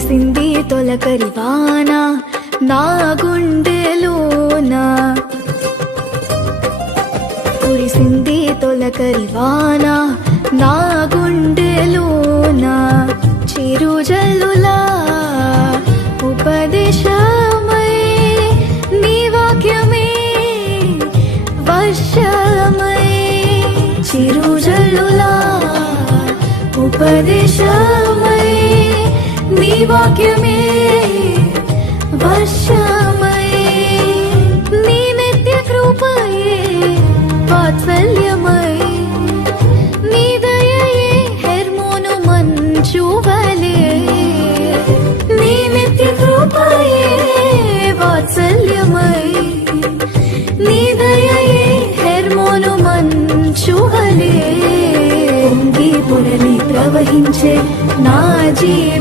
కురిసింది తొలకరి వాన నా గుండెలోన, కురిసింది తొలకరి వాన నా గుండెలోన, చిరుజల్లులా ఉపదేశమై నీ వాక్యమే వర్షమై, చిరుజల్లులా ఉపదేశమై నీ వాక్యమే వర్షమై, నీ నిత్య కృపయే వాత్సల్యమై, నీ దయయే హెర్మోను మంచువలే, నీ నిత్య కృపయే వాత్సల్యమై, నీ దయయే హెర్మోను మంచువలే, పొంగి పొరలి ప్రవహించే నా జీవి